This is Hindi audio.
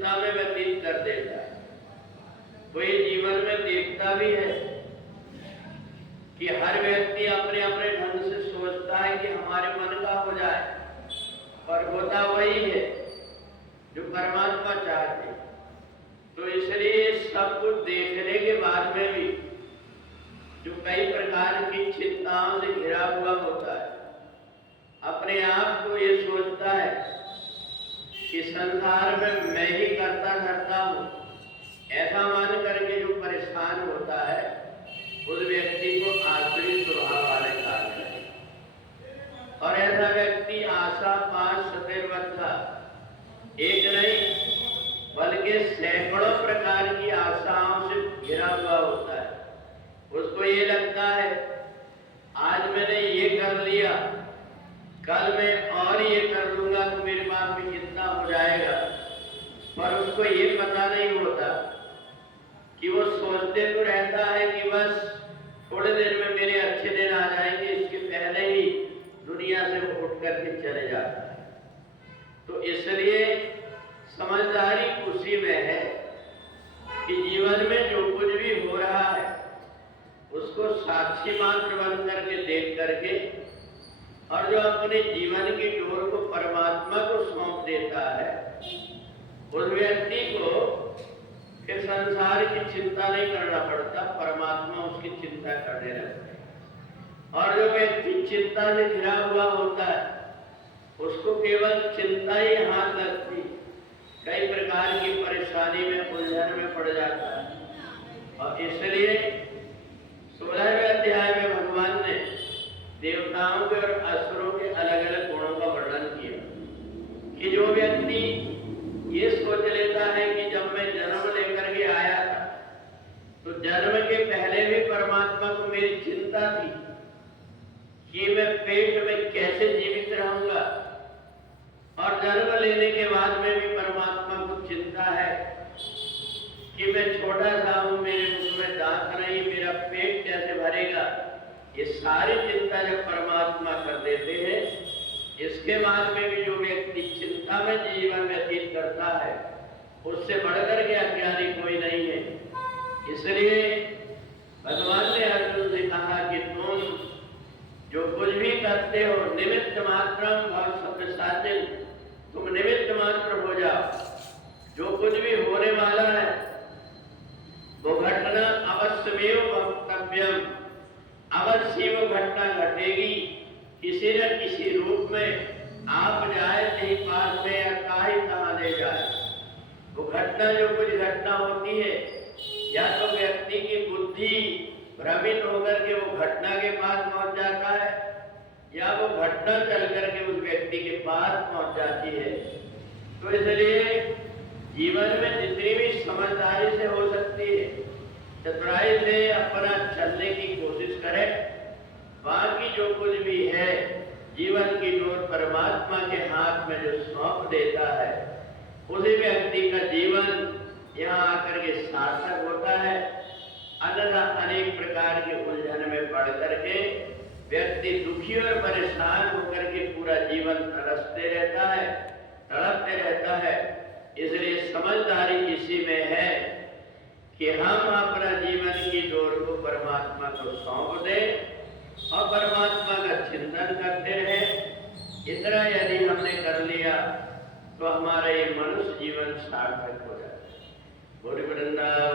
चिंता में व्यतीत कर देता है। कोई जीवन में देखता भी है कि हर व्यक्ति अपने अपने ढंग से सोचता है कि हमारे मन का हो जाए, पर होता वही है जो परमात्मा चाहते हैं। तो इसलिए सब कुछ देखने के बाद में भी जो कई प्रकार की चिंताओं से घिरा हुआ होता है, अपने आप को ये सोचता है कि संसार में मैं ही करता धरता हूँ, ऐसा मान करके जो परेशान होता है उस व्यक्ति को आसुरी स्वभाव वाले कार्य है। और ऐसा व्यक्ति आशा पास सतेरबद्धा एक नहीं बल्कि सैकड़ों प्रकार की आशाओं से घिरा हुआ होता है। उसको ये लगता है आज मैंने ये कर लिया, कल मैं और ये कर लूंगा तो मेरे पास भी कितना हो जाएगा। पर उसको ये पता नहीं होता कि वो सोचते तो रहता है कि बस थोड़े देर में मेरे अच्छे दिन आ जाएंगे, इसके पहले ही दुनिया से वो उठ करके चले जाता है। तो इसलिए समझदारी उसी में है कि जीवन में जो कुछ भी हो रहा है उसको साक्षी मात्र बन करके देख करके, और जो अपने जीवन की डोर को परमात्मा को सौंप देता है उस व्यक्ति को फिर संसार की चिंता नहीं करना पड़ता, परमात्मा उसकी चिंता करने लगता है। और जो व्यक्ति चिंता से घिरा हुआ होता है उसको केवल चिंता ही हाथ लगती, कई प्रकार की परेशानी में उलझन में पड़ जाता है। और इसलिए 16वें अध्याय में भगवान ने देवताओं के और असुरों के अलग अलग गुणों का वर्णन किया कि जो व्यक्ति ये सोच लेता है कि जब मैं जन्म लेकर के आया था तो जन्म के पहले भी परमात्मा को मेरी चिंता थी कि मैं पेट में कैसे जीवित रहूंगा, और जन्म लेने के बाद में भी परमात्मा को चिंता है कि मैं छोटा सा हूं, मेरे मुंह में दांत नहीं, मेरा पेट कैसे भरेगा। ये सारी चिंता जब परमात्मा कर देते हैं, इसके बाद में भी जो व्यक्ति चिंता में जीवन व्यतीत करता है उससे बढ़कर के अज्ञानी कोई नहीं है। इसलिए भगवान ने अर्जुन से कहा कि तुम जो कुछ भी करते हो निमित्त मात्रम भव सब्यसाचिन, तुम निमित्त मात्र हो जाओ। जो कुछ भी होने वाला है वो घटना अवश्यमेव भवितव्यम, अवश्य वो घटना घटेगी, किसी न किसी रूप में आप जाए नहीं पास में या काहे कहाँ ले जाए। वो घटना जो कुछ घटना होती है, या तो व्यक्ति की बुद्धि भ्रमित होकर के वो घटना के पास पहुंच जाता है, या वो घटना चल करके उस व्यक्ति के पास पहुंच जाती है। तो इसलिए जीवन में जितनी भी समझदारी से हो सकती है, चतुराई से अपना चलने की कोशिश करें। बाकी जो कुछ भी है जीवन की डोर परमात्मा के हाथ में जो सौंप देता है, उसी व्यक्ति का जीवन यहाँ आकर के सार्थक होता है। अन्यथा अनेक प्रकार के उलझन में पड़ करके व्यक्ति दुखी और परेशान होकर के पूरा जीवन तरसते रहता है, तड़पते रहता है। इसलिए समझदारी इसी में है कि हम अपना जीवन की डोर को परमात्मा को सौंप दें और परमात्मा का चिंतन करते रहे। इतना यदि हमने कर लिया तो हमारा ये मनुष्य जीवन सार्थक हो जाए।